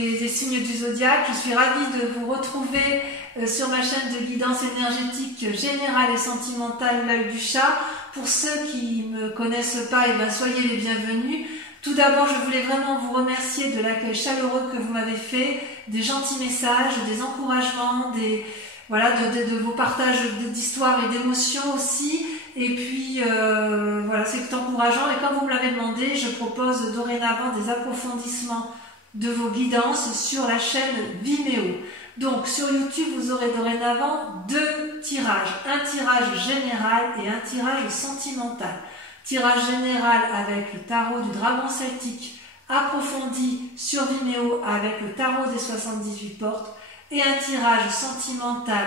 des signes du zodiaque. Je suis ravie de vous retrouver sur ma chaîne de guidance énergétique générale et sentimentale, l'œil du chat. Pour ceux qui ne me connaissent pas, soyez les bienvenus. Tout d'abord, je voulais vraiment vous remercier de l'accueil chaleureux que vous m'avez fait, des gentils messages, des encouragements, de vos partages d'histoires et d'émotions aussi. Et puis, c'est encourageant. Et comme vous me l'avez demandé, je propose dorénavant des approfondissements de vos guidances sur la chaîne Vimeo. Donc, sur YouTube, vous aurez dorénavant 2 tirages. Un tirage général et un tirage sentimental. Tirage général avec le tarot du dragon celtique approfondi sur Vimeo avec le tarot des 78 portes. Et un tirage sentimental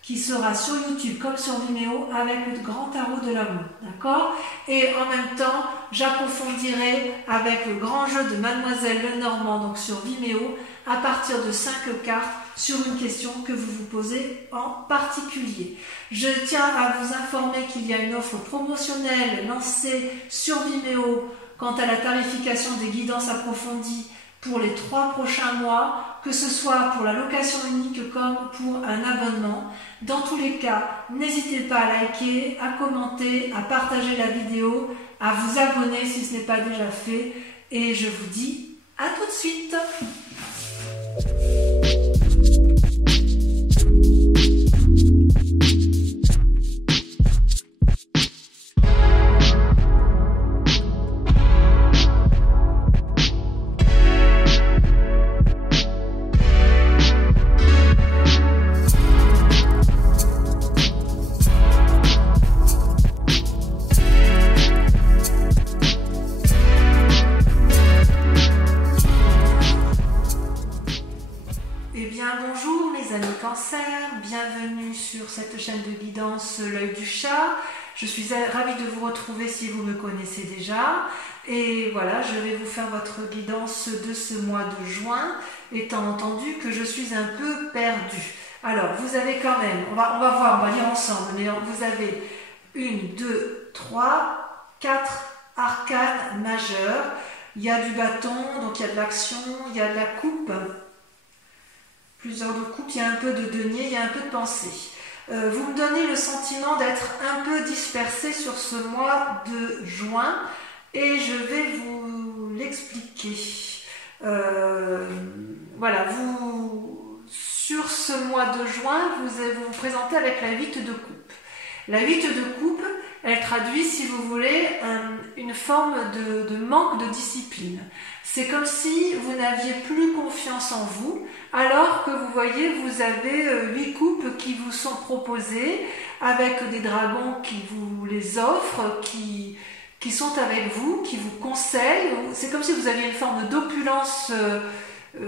qui sera sur YouTube comme sur Vimeo avec le grand tarot de l'amour, d'accord? Et en même temps, j'approfondirai avec le grand jeu de Mademoiselle Lenormand, donc sur Vimeo, à partir de 5 cartes sur une question que vous vous posez en particulier. Je tiens à vous informer qu'il y a une offre promotionnelle lancée sur Vimeo quant à la tarification des guidances approfondies pour les 3 prochains mois, que ce soit pour la location unique comme pour un abonnement. Dans tous les cas, n'hésitez pas à liker, à commenter, à partager la vidéo, à vous abonner si ce n'est pas déjà fait. Et je vous dis à tout de suite. Bonjour mes amis Cancer, bienvenue sur cette chaîne de guidance l'œil du chat. Je suis ravie de vous retrouver si vous me connaissez déjà. Et voilà, je vais vous faire votre guidance de ce mois de juin, étant entendu que je suis un peu perdue. Alors, vous avez quand même, on va voir, on va lire ensemble, mais vous avez 1, 2, 3, 4 arcanes majeures. Il y a du bâton, donc il y a de l'action, il y a de la coupe. Plusieurs de coupes, il y a un peu de denier, il y a un peu de pensée. Vous me donnez le sentiment d'être un peu dispersé sur ce mois de juin et je vais vous l'expliquer. Sur ce mois de juin, vous vous présentez avec la 8 de coupe. La 8 de coupe, elle traduit, si vous voulez, une forme de manque de discipline. C'est comme si vous n'aviez plus confiance en vous, alors que vous voyez, vous avez 8 coupes qui vous sont proposées, avec des dragons qui vous les offrent, qui sont avec vous, qui vous conseillent. C'est comme si vous aviez une forme d'opulence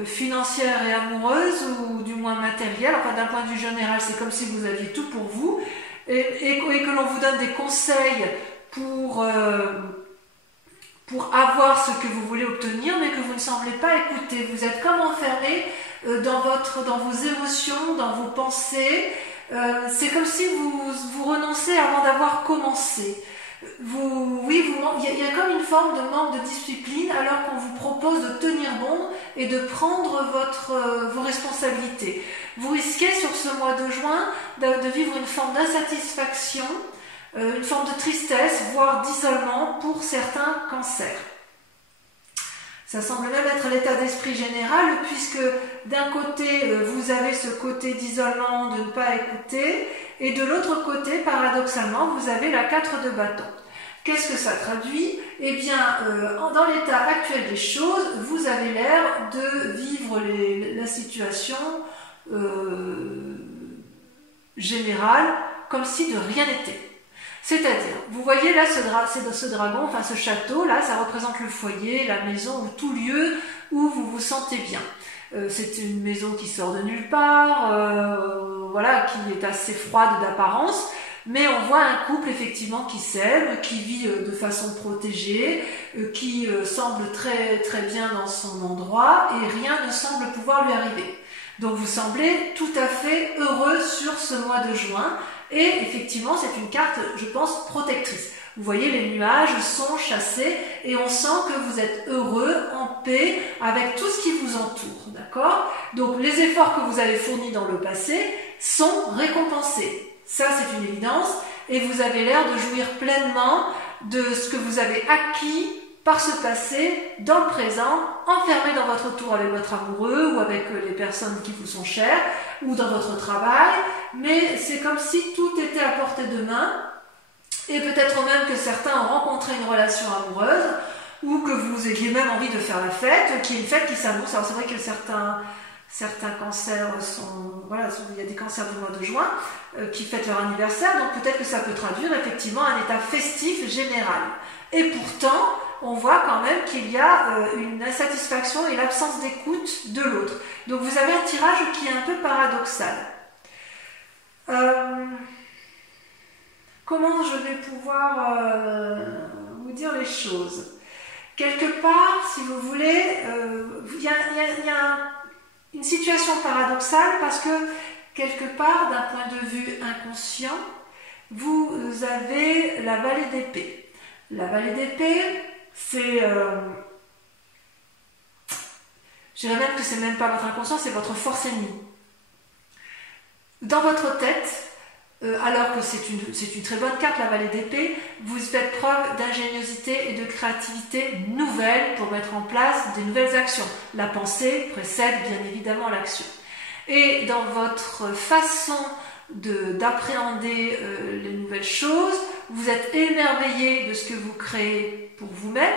financière et amoureuse, ou du moins matérielle. Enfin, d'un point de vue général, c'est comme si vous aviez tout pour vous, et que l'on vous donne des conseils pour avoir ce que vous voulez obtenir, mais que vous ne semblez pas écouter. Vous êtes comme enfermé dans vos émotions, dans vos pensées. C'est comme si vous renoncez avant d'avoir commencé. Il y a comme une forme de manque de discipline, alors qu'on vous propose de tenir bon et de prendre vos responsabilités. Vous risquez sur ce mois de juin de vivre une forme d'insatisfaction, une forme de tristesse, voire d'isolement pour certains cancers. Ça semble même être l'état d'esprit général, puisque d'un côté, vous avez ce côté d'isolement, de ne pas écouter, et de l'autre côté, paradoxalement, vous avez la 4 de bâton. Qu'est-ce que ça traduit? Eh bien, dans l'état actuel des choses, vous avez l'air de vivre la situation générale comme si de rien n'était. C'est-à-dire, vous voyez là ce dragon, enfin ce château, là, ça représente le foyer, la maison, ou tout lieu où vous vous sentez bien. C'est une maison qui sort de nulle part, qui est assez froide d'apparence, mais on voit un couple effectivement qui s'aime, qui vit de façon protégée, qui semble très, très bien dans son endroit, et rien ne semble pouvoir lui arriver. Donc vous semblez tout à fait heureux sur ce mois de juin, et effectivement c'est une carte, je pense, protectrice. Vous voyez, les nuages sont chassés et on sent que vous êtes heureux, en paix, avec tout ce qui vous entoure, d'accord? Donc les efforts que vous avez fournis dans le passé sont récompensés. Ça, c'est une évidence. Et vous avez l'air de jouir pleinement de ce que vous avez acquis par ce passé, dans le présent, enfermé dans votre tour avec votre amoureux ou avec les personnes qui vous sont chères, ou dans votre travail. Mais c'est comme si tout était à portée de main. Et peut-être même que certains ont rencontré une relation amoureuse ou que vous ayez même envie de faire la fête, qu'il y ait une fête qui s'annonce. Alors c'est vrai que certains cancers sont... Voilà, il y a des cancers du mois de juin qui fêtent leur anniversaire, donc peut-être que ça peut traduire effectivement un état festif général. Et pourtant, on voit quand même qu'il y a une insatisfaction et l'absence d'écoute de l'autre. Donc vous avez un tirage qui est un peu paradoxal. Comment je vais pouvoir vous dire les choses? Quelque part, si vous voulez, il y a une situation paradoxale parce que, quelque part, d'un point de vue inconscient, vous avez la vallée d'épée. La vallée d'épée, c'est... je dirais même que c'est même pas votre inconscient, c'est votre force ennemie. Dans votre tête, alors que c'est une très bonne carte, la vallée d'épée, vous faites preuve d'ingéniosité et de créativité nouvelle pour mettre en place des nouvelles actions. La pensée précède bien évidemment l'action. Et dans votre façon d'appréhender les nouvelles choses, vous êtes émerveillé de ce que vous créez pour vous-même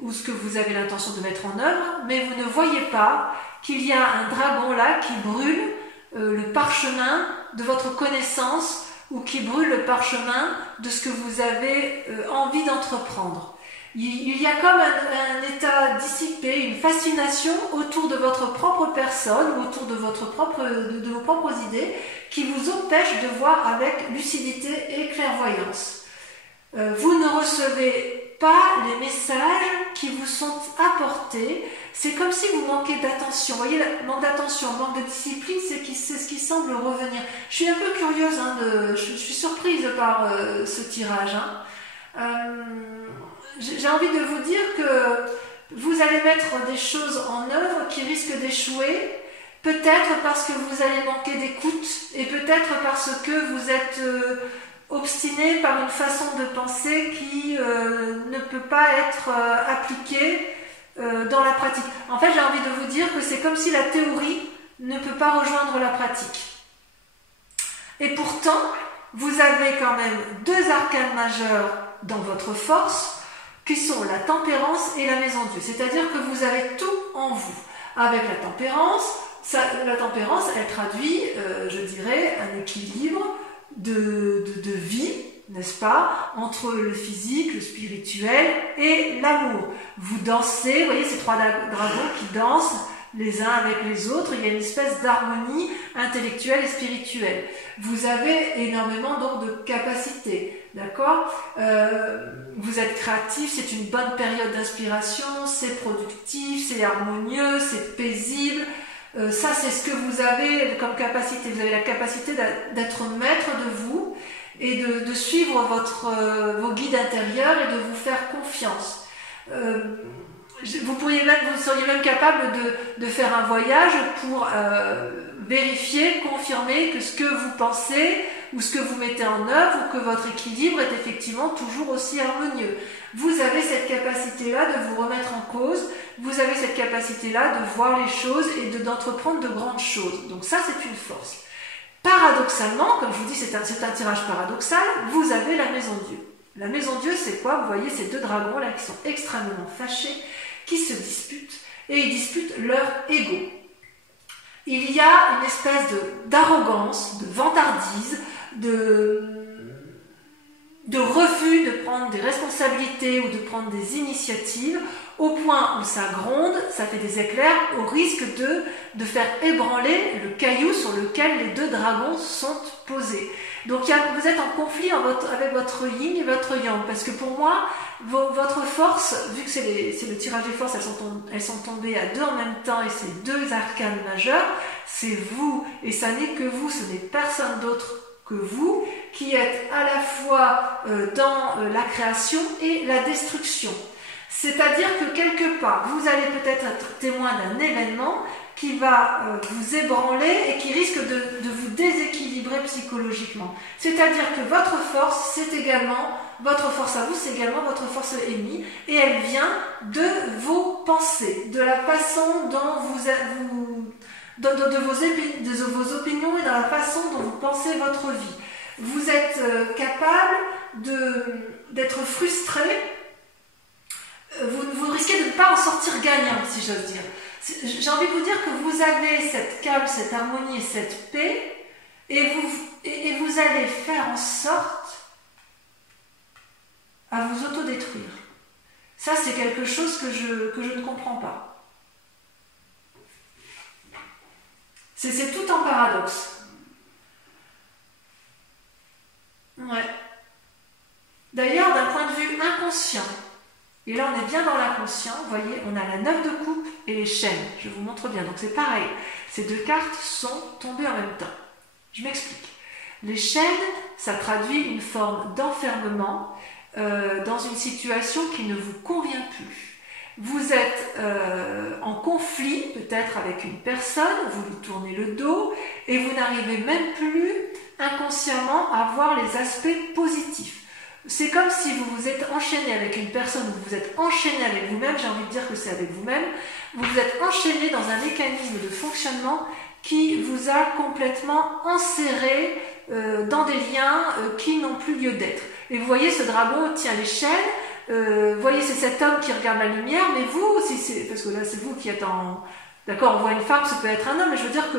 ou ce que vous avez l'intention de mettre en œuvre, mais vous ne voyez pas qu'il y a un dragon là qui brûle le parchemin de votre connaissance ou qui brûle le parchemin de ce que vous avez envie d'entreprendre. Il y a comme un état dissipé, une fascination autour de votre propre personne ou autour de vos propres idées qui vous empêche de voir avec lucidité et clairvoyance. Vous ne recevez pas les messages qui vous sont apportés. C'est comme si vous manquez d'attention. Vous voyez, le manque d'attention, le manque de discipline, c'est ce qui semble revenir. Je suis un peu curieuse, je suis surprise par ce tirage. J'ai envie de vous dire que vous allez mettre des choses en œuvre qui risquent d'échouer, peut-être parce que vous allez manquer d'écoute et peut-être parce que vous êtes obstiné par une façon de penser qui ne peut pas être appliquée dans la pratique. En fait, j'ai envie de vous dire que c'est comme si la théorie ne peut pas rejoindre la pratique. Et pourtant, vous avez quand même deux arcanes majeurs dans votre force, qui sont la tempérance et la maison Dieu. C'est-à-dire que vous avez tout en vous. Avec la tempérance, elle traduit, je dirais, un équilibre de vie, n'est-ce pas, entre le physique, le spirituel et l'amour. Vous dansez, vous voyez ces trois dragons qui dansent les uns avec les autres, il y a une espèce d'harmonie intellectuelle et spirituelle. Vous avez énormément donc de capacités, d'accord? Vous êtes créatif, c'est une bonne période d'inspiration, c'est productif, c'est harmonieux, c'est paisible. Ça, c'est ce que vous avez comme capacité. Vous avez la capacité d'être maître de vous et de suivre vos guides intérieurs et de vous faire confiance. Vous seriez même capable de faire un voyage pour vérifier, confirmer que ce que vous pensez ou ce que vous mettez en œuvre ou que votre équilibre est effectivement toujours aussi harmonieux. Vous avez cette capacité-là de vous remettre en cause, vous avez cette capacité-là de voir les choses et d'entreprendre de grandes choses. Donc ça, c'est une force. Paradoxalement, comme je vous dis, c'est un tirage paradoxal, vous avez la maison Dieu. La maison Dieu, c'est quoi? Vous voyez ces deux dragons-là qui sont extrêmement fâchés, qui se disputent, et ils disputent leur ego. Il y a une espèce d'arrogance, de vantardise, de refus de prendre des responsabilités ou de prendre des initiatives, au point où ça gronde, ça fait des éclairs, au risque de faire ébranler le caillou sur lequel les deux dragons sont posés. Donc vous êtes en conflit avec votre yin et votre yang, parce que pour moi, votre force, vu que c'est le tirage des forces, elles sont tombées à deux en même temps, et c'est deux arcanes majeures, c'est vous, et ça n'est que vous, ce n'est personne d'autre que vous, qui êtes à la fois dans la création et la destruction. C'est-à-dire que quelque part, vous allez peut-être être témoin d'un événement qui va vous ébranler et qui risque de vous déséquilibrer psychologiquement. C'est-à-dire que votre force, c'est également, votre force à vous, c'est également votre force ennemie, et elle vient de vos pensées, de la façon dont de vos opinions et de la façon dont vous pensez votre vie. Vous êtes capable d'être frustré, vous risquez de ne pas en sortir gagnant, si j'ose dire. J'ai envie de vous dire que vous avez cette calme, cette harmonie et cette paix, et vous allez faire en sorte à vous autodétruire. Ça, c'est quelque chose que je ne comprends pas. C'est tout en paradoxe. Ouais. D'ailleurs, d'un point de vue inconscient, et là on est bien dans l'inconscient, vous voyez, on a la 9 de coupe et les chaînes. Je vous montre bien, donc c'est pareil. Ces deux cartes sont tombées en même temps. Je m'explique. Les chaînes, ça traduit une forme d'enfermement dans une situation qui ne vous convient plus. Vous êtes en conflit peut-être avec une personne, vous lui tournez le dos et vous n'arrivez même plus inconsciemment à voir les aspects positifs. C'est comme si vous vous êtes enchaîné avec une personne, vous vous êtes enchaîné avec vous-même, j'ai envie de dire que c'est avec vous-même, vous vous êtes enchaîné dans un mécanisme de fonctionnement qui vous a complètement enserré dans des liens qui n'ont plus lieu d'être. Et vous voyez, ce dragon tient les chaînes, vous voyez, c'est cet homme qui regarde la lumière, mais vous, parce que là c'est vous qui êtes en... D'accord, on voit une femme, ça peut être un homme, mais je veux dire que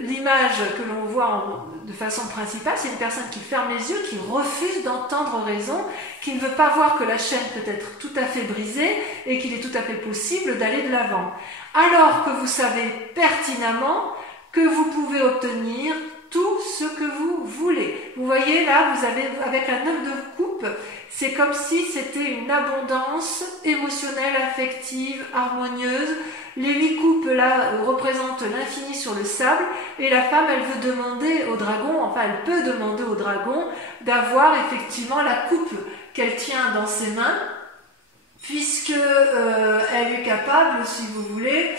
l'image que l'on voit de façon principale, c'est une personne qui ferme les yeux, qui refuse d'entendre raison, qui ne veut pas voir que la chaîne peut être tout à fait brisée et qu'il est tout à fait possible d'aller de l'avant. Alors que vous savez pertinemment que vous pouvez obtenir tout ce que vous voulez. Vous voyez là, vous avez avec la 9 de coupe, c'est comme si c'était une abondance émotionnelle, affective, harmonieuse. Les 8 coupes là représentent l'infini sur le sable et la femme elle veut demander au dragon, enfin elle peut demander au dragon d'avoir effectivement la coupe qu'elle tient dans ses mains puisque elle est capable, si vous voulez,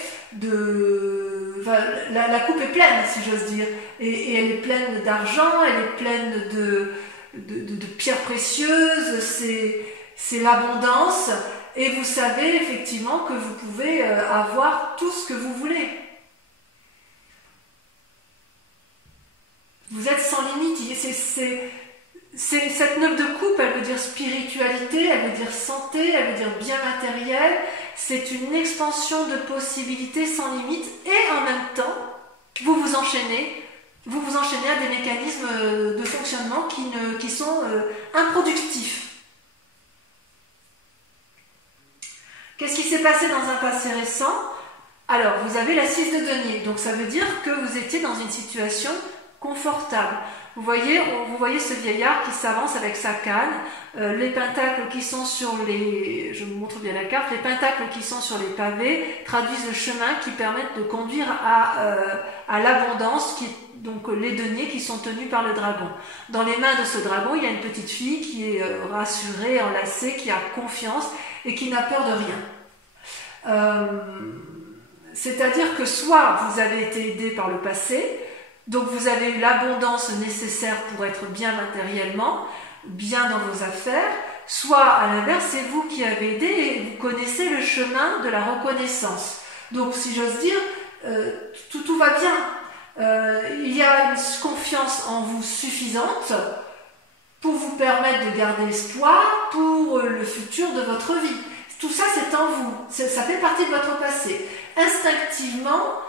la coupe est pleine si j'ose dire et elle est pleine d'argent, elle est pleine de pierres précieuses, c'est l'abondance. Et vous savez effectivement que vous pouvez avoir tout ce que vous voulez. Vous êtes sans limite. Cette 9 de coupe, elle veut dire spiritualité, elle veut dire santé, elle veut dire bien matériel. C'est une expansion de possibilités sans limite. Et en même temps, vous vous enchaînez à des mécanismes de fonctionnement qui sont improductifs. Qu'est-ce qui s'est passé dans un passé récent? Alors, vous avez la 6 de denier, donc ça veut dire que vous étiez dans une situation confortable. Vous voyez ce vieillard qui s'avance avec sa canne, les pentacles qui sont sur les... Je vous montre bien la carte. Les pentacles qui sont sur les pavés traduisent le chemin qui permettent de conduire à l'abondance, donc les deniers qui sont tenus par le dragon. Dans les mains de ce dragon, il y a une petite fille qui est rassurée, enlacée, qui a confiance et qui n'a peur de rien. C'est-à-dire que soit vous avez été aidé par le passé, donc vous avez eu l'abondance nécessaire pour être bien matériellement, bien dans vos affaires, soit à l'inverse, c'est vous qui avez aidé et vous connaissez le chemin de la reconnaissance. Donc si j'ose dire, tout va bien. Il y a une confiance en vous suffisante pour vous permettre de garder espoir pour le futur de votre vie. Tout ça, c'est en vous. Ça fait partie de votre passé. Instinctivement,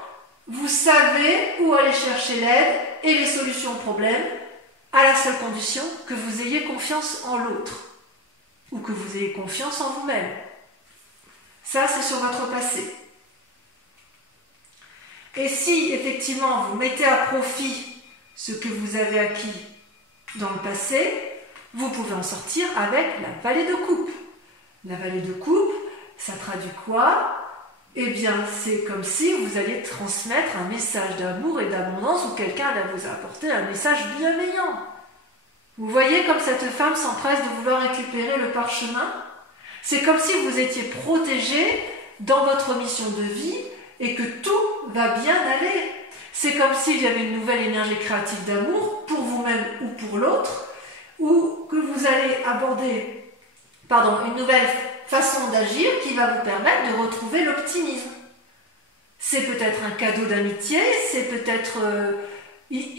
vous savez où aller chercher l'aide et les solutions aux problèmes, à la seule condition que vous ayez confiance en l'autre ou que vous ayez confiance en vous-même. Ça, c'est sur votre passé. Et si, effectivement, vous mettez à profit ce que vous avez acquis dans le passé, vous pouvez en sortir avec la vallée de coupe. La vallée de coupe, ça traduit quoi? eh bien, c'est comme si vous alliez transmettre un message d'amour et d'abondance ou quelqu'un allait vous apporter un message bienveillant. Vous voyez comme cette femme s'empresse de vouloir récupérer le parchemin? C'est comme si vous étiez protégé dans votre mission de vie et que tout va bien aller. C'est comme s'il y avait une nouvelle énergie créative d'amour pour vous-même ou pour l'autre, ou que vous allez aborder une nouvelle façon d'agir qui va vous permettre de retrouver l'optimisme. C'est peut-être un cadeau d'amitié, c'est peut-être...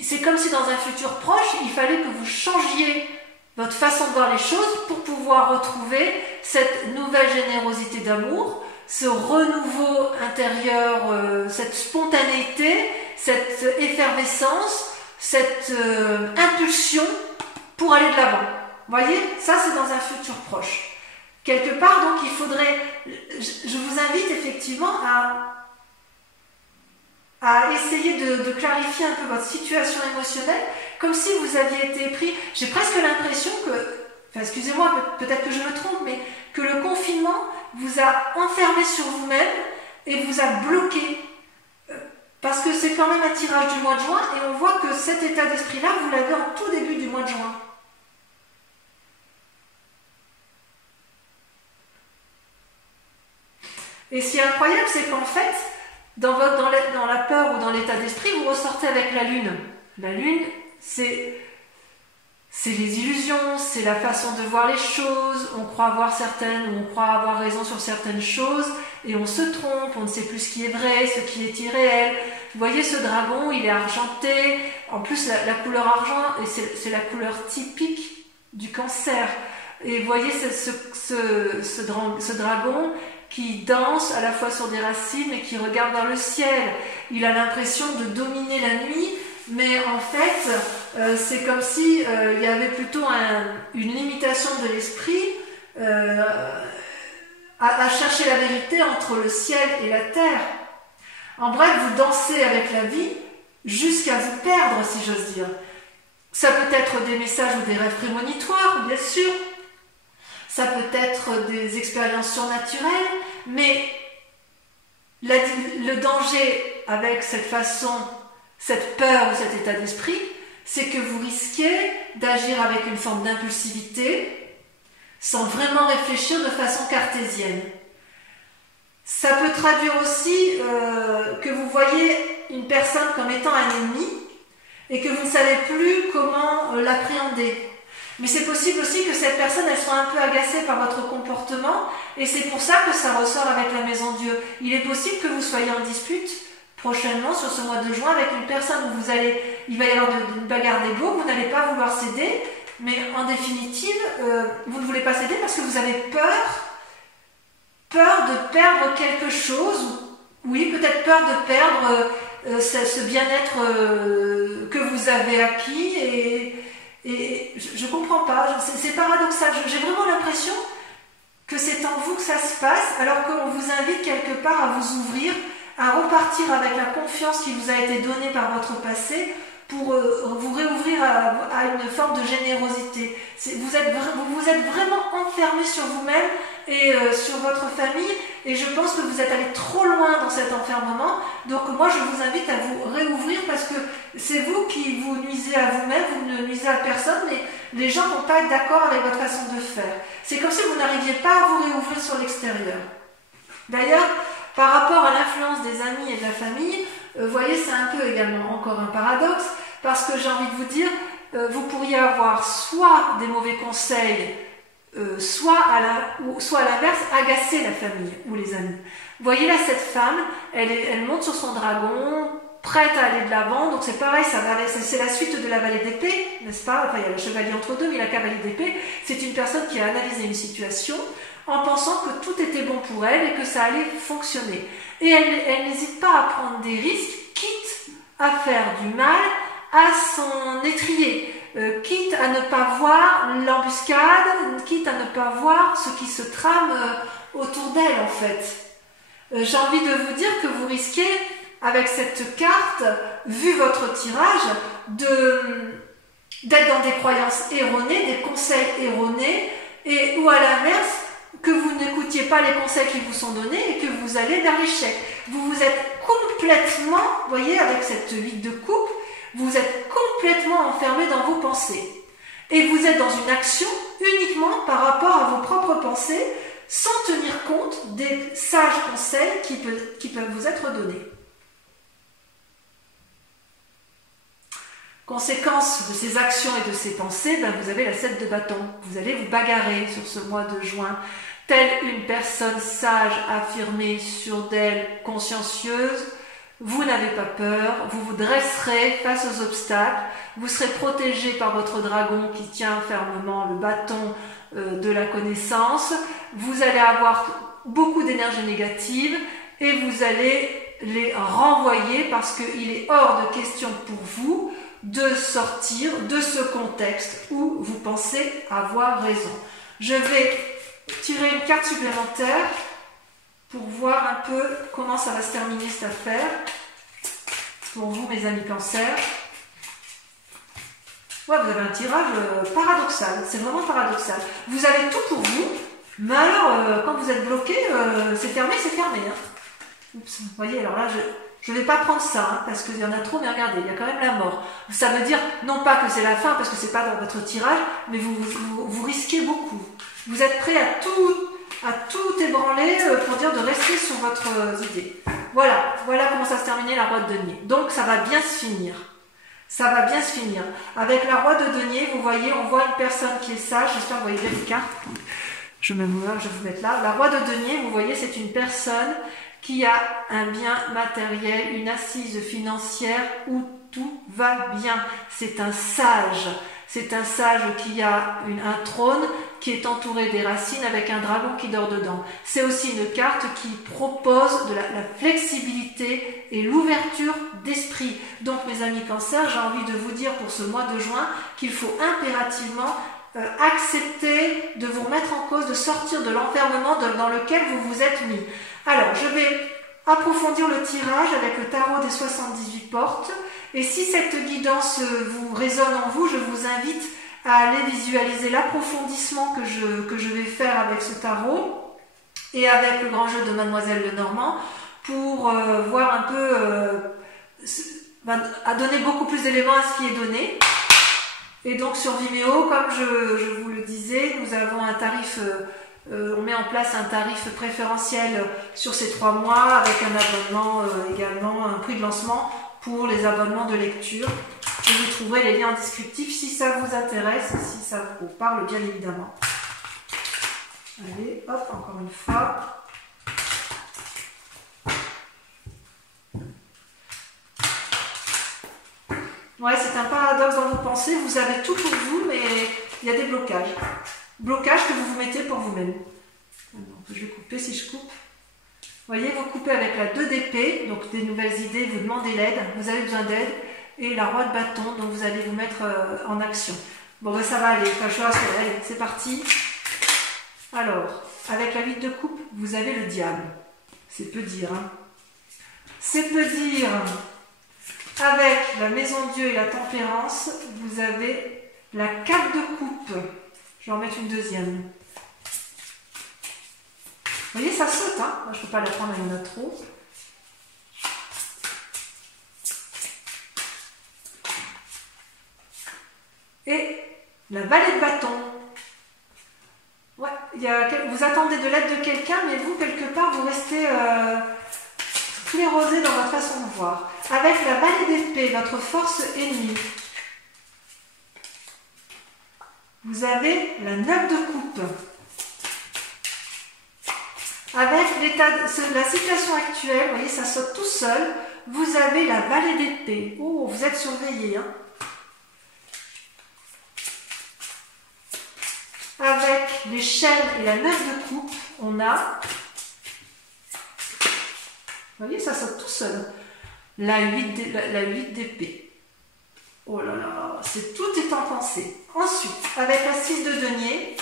c'est comme si dans un futur proche, il fallait que vous changiez votre façon de voir les choses pour pouvoir retrouver cette nouvelle générosité d'amour, ce renouveau intérieur, cette spontanéité, cette effervescence, cette impulsion pour aller de l'avant. Vous voyez, ça c'est dans un futur proche. Quelque part, donc, il faudrait... Je vous invite effectivement à essayer de clarifier un peu votre situation émotionnelle, comme si vous aviez été pris... J'ai presque l'impression que... Enfin, excusez-moi, peut-être que je me trompe, mais que le confinement vous a enfermé sur vous-même et vous a bloqué. Parce que c'est quand même un tirage du mois de juin et on voit que cet état d'esprit-là, vous l'avez en tout début du mois de juin. Et ce qui est incroyable, c'est qu'en fait, dans la peur ou dans l'état d'esprit, vous ressortez avec la lune. La lune, c'est les illusions, c'est la façon de voir les choses. On croit avoir raison sur certaines choses et on se trompe, on ne sait plus ce qui est vrai, ce qui est irréel. Vous voyez, ce dragon, il est argenté. En plus, la couleur argent, c'est la couleur typique du cancer. Et vous voyez ce dragon qui danse à la fois sur des racines et qui regarde vers le ciel. Il a l'impression de dominer la nuit, mais en fait, c'est comme si il y avait plutôt une limitation de l'esprit à chercher la vérité entre le ciel et la terre. En bref, vous dansez avec la vie jusqu'à vous perdre, si j'ose dire. Ça peut être des messages ou des rêves prémonitoires, bien sûr. Ça peut être des expériences surnaturelles, mais le danger avec cette peur ou cet état d'esprit, c'est que vous risquez d'agir avec une forme d'impulsivité sans vraiment réfléchir de façon cartésienne. Ça peut traduire aussi que vous voyez une personne comme étant un ennemi et que vous ne savez plus comment l'appréhender. Mais c'est possible aussi que cette personne, elle soit un peu agacée par votre comportement et c'est pour ça que ça ressort avec la Maison Dieu. Il est possible que vous soyez en dispute prochainement sur ce mois de juin avec une personne où il va y avoir une bagarre d'ego, vous n'allez pas vouloir céder, mais en définitive, vous ne voulez pas céder parce que vous avez peur de perdre quelque chose, oui, peut-être peur de perdre ce bien-être que vous avez acquis et je ne comprends pas, c'est paradoxal, j'ai vraiment l'impression que c'est en vous que ça se passe alors qu'on vous invite quelque part à vous ouvrir, à repartir avec la confiance qui vous a été donnée par votre passé pour vous réouvrir à une forme de générosité. Vous êtes vraiment enfermé sur vous-même et sur votre famille et je pense que vous êtes allé trop loin dans cet enfermement. Donc moi je vous invite à vous réouvrir parce que c'est vous qui vous nuisez à vous-même, vous ne nuisez à personne, mais les gens ne vont pas être d'accord avec votre façon de faire. C'est comme si vous n'arriviez pas à vous réouvrir sur l'extérieur. D'ailleurs, par rapport à l'influence des amis et de la famille, vous voyez, c'est un peu également encore un paradoxe, parce que j'ai envie de vous dire, vous pourriez avoir soit des mauvais conseils, soit à l'inverse, agacer la famille ou les amis. Vous voyez là, cette femme, elle monte sur son dragon, prête à aller de l'avant, donc c'est pareil, c'est la suite de la vallée d'épée, n'est-ce pas? Enfin, il y a le chevalier entre deux, mais la cavalier d'épée, c'est une personne qui a analysé une situation en pensant que tout était bon pour elle et que ça allait fonctionner. Et elle n'hésite pas à prendre des risques, quitte à faire du mal à son étrier, quitte à ne pas voir l'embuscade, quitte à ne pas voir ce qui se trame autour d'elle en fait. J'ai envie de vous dire que vous risquez, avec cette carte, vu votre tirage, d'être dans des croyances erronées, des conseils erronés, ou à l'inverse, que vous n'écoutiez pas les conseils qui vous sont donnés et que vous allez vers l'échec. Vous vous êtes complètement, vous voyez, avec cette 8 de coupe, vous êtes complètement enfermé dans vos pensées. Et vous êtes dans une action uniquement par rapport à vos propres pensées, sans tenir compte des sages conseils qui peuvent vous être donnés. Conséquence de ces actions et de ces pensées, ben vous avez la 7 de bâton. Vous allez vous bagarrer sur ce mois de juin. Telle une personne sage, affirmée, sûre d'elle, consciencieuse, vous n'avez pas peur, vous vous dresserez face aux obstacles, vous serez protégé par votre dragon qui tient fermement le bâton de la connaissance, vous allez avoir beaucoup d'énergie négative et vous allez les renvoyer parce qu'il est hors de question pour vous de sortir de ce contexte où vous pensez avoir raison. Je vais tirer une carte supplémentaire pour voir un peu comment ça va se terminer cette affaire pour vous, mes amis Cancer. Ouais, vous avez un tirage paradoxal, c'est vraiment paradoxal. Vous avez tout pour vous, mais alors quand vous êtes bloqué, c'est fermé, hein. Oups, vous voyez, alors là, je ne vais pas prendre ça, hein, parce qu'il y en a trop, mais regardez, il y a quand même la mort. Ça veut dire, non pas que c'est la fin, parce que ce n'est pas dans votre tirage, mais vous risquez beaucoup. Vous êtes prêt à tout ébranler pour dire de rester sur votre idée. Voilà comment ça se terminait la roue de denier. Donc ça va bien se finir. Ça va bien se finir. Avec la roue de denier, vous voyez, on voit une personne qui est sage. J'espère que vous voyez bien les cartes. Je vais vous mettre là. La roue de denier, vous voyez, c'est une personne qui a un bien matériel, une assise financière où tout va bien. C'est un sage. C'est un sage qui a un trône qui est entouré des racines avec un dragon qui dort dedans. C'est aussi une carte qui propose de la flexibilité et l'ouverture d'esprit. Donc mes amis Cancer, j'ai envie de vous dire pour ce mois de juin qu'il faut impérativement accepter de vous remettre en cause, de sortir de l'enfermement dans lequel vous vous êtes mis. Alors, je vais approfondir le tirage avec le tarot des 78 portes. Et si cette guidance vous résonne en vous, je vous invite à aller visualiser l'approfondissement que je vais faire avec ce tarot et avec le grand jeu de Mademoiselle Lenormand pour voir un peu, à donner beaucoup plus d'éléments à ce qui est donné. Et donc sur Vimeo, comme je vous le disais, nous avons un tarif, on met en place un tarif préférentiel sur ces 3 mois avec un abonnement également, un prix de lancement pour les abonnements de lecture. Et vous trouverez les liens en descriptif si ça vous intéresse, si ça vous parle bien évidemment. Allez, hop, encore une fois. Ouais, c'est un paradoxe dans vos pensées, vous avez tout pour vous, mais il y a des blocages. Blocages que vous vous mettez pour vous-même. Je vais couper si je coupe. Vous voyez, vous coupez avec la 2 d'épée, donc des nouvelles idées, vous demandez l'aide, vous avez besoin d'aide, et la roi de bâton, donc vous allez vous mettre en action. Bon, ben, ça va aller, enfin, je rassure, allez, c'est parti. Alors, avec la 8 de coupe, vous avez le diable. C'est peu dire, hein. C'est peu dire. Avec la maison Dieu et la tempérance, vous avez la 4 de coupe. Je vais en mettre une deuxième. Vous voyez, ça saute, hein. Moi, je ne peux pas la prendre, il y en a trop. Et la vallée de bâton. Ouais, vous attendez de l'aide de quelqu'un, mais vous, quelque part, vous restez sclérosé dans votre façon de voir. Avec la vallée d'épée, votre force ennemie. Vous avez la 9 de coupe. Avec la situation actuelle, vous voyez, ça saute tout seul. Vous avez la vallée d'épée. Oh, vous êtes surveillé, hein. Avec les chaînes et la 9 de coupe, on a, vous voyez, ça saute tout seul. La 8 d'épée. Oh là là, tout est en pensée. Ensuite, avec la 6 de denier,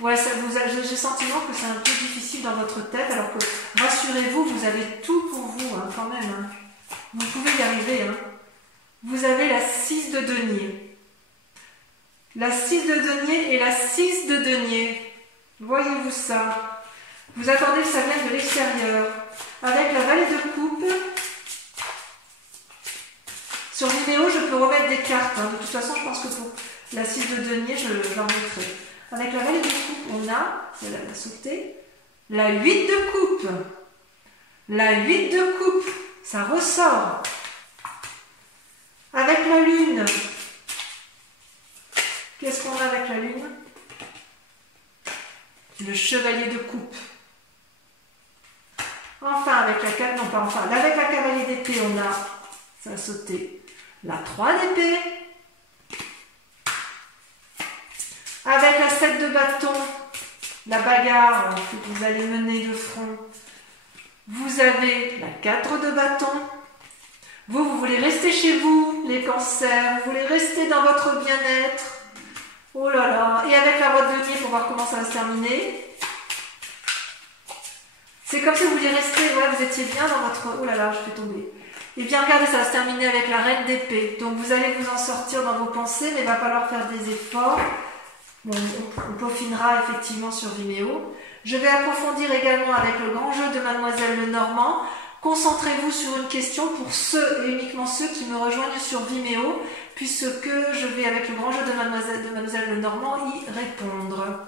ouais, j'ai le sentiment que c'est un peu difficile dans votre tête, alors que, rassurez-vous, vous avez tout pour vous, hein, quand même. Hein. Vous pouvez y arriver. Hein. Vous avez la 6 de denier. La 6 de denier et la 6 de denier. Voyez-vous ça? Vous attendez que ça vienne de l'extérieur. Avec la vallée de coupe, sur Vimeo, je peux remettre des cartes. De toute façon, je pense que pour la 6 de denier, j'en mettrai. Avec la vallée de coupe, on a, celle-là va sauter, la 8 de coupe. La 8 de coupe, ça ressort. Avec la lune, qu'est-ce qu'on a avec la lune? Le chevalier de coupe. Enfin, avec la cavalier d'épée, on a, ça a sauté, la 3 d'épée. Avec la 7 de bâton, la bagarre que vous allez mener de front, vous avez la 4 de bâton. Vous voulez rester chez vous, les cancers, vous voulez rester dans votre bien-être. Oh là là, et avec la roi de denier pour voir comment ça va se terminer. C'est comme si vous vouliez rester, ouais, vous étiez bien dans votre... Oh là là, je fais tomber. Et bien regardez, ça va se terminer avec la reine d'épée. Donc vous allez vous en sortir dans vos pensées, mais il va falloir faire des efforts. Bon, on peaufinera effectivement sur Vimeo. Je vais approfondir également avec le grand jeu de Mademoiselle Lenormand. Concentrez-vous sur une question pour ceux et uniquement ceux qui me rejoignent sur Vimeo, puisque je vais avec le grand jeu de Mademoiselle Lenormand y répondre.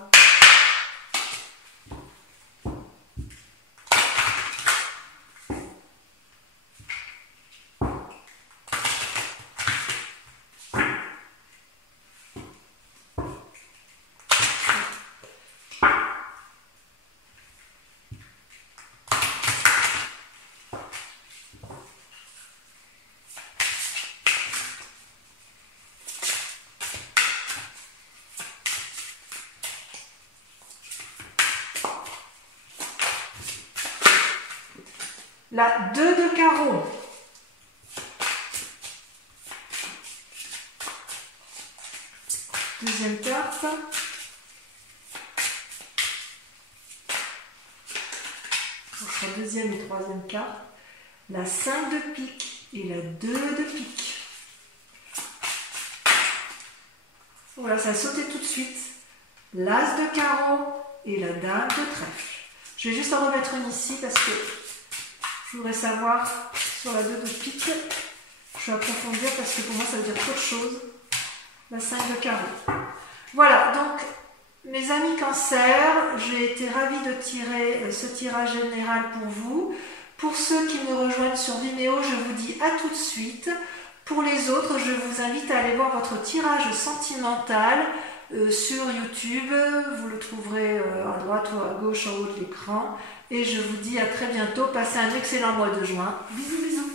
La 2 de carreau. Deuxième carte. Entre deuxième et troisième carte. La 5 de pique et la 2 de pique. Voilà, ça a sauté tout de suite. L'as de carreau et la dame de trèfle. Je vais juste en remettre une ici parce que je voudrais savoir sur la 2 de pique. Je vais approfondir parce que pour moi ça veut dire trop de choses. La 5 de carreau. Voilà, donc mes amis cancer, j'ai été ravie de tirer ce tirage général pour vous. Pour ceux qui me rejoignent sur Vimeo, je vous dis à tout de suite. Pour les autres, je vous invite à aller voir votre tirage sentimental sur YouTube. Vous le trouverez à droite ou à gauche en haut de l'écran. Et je vous dis à très bientôt. Passez un excellent mois de juin. Bisous, bisous.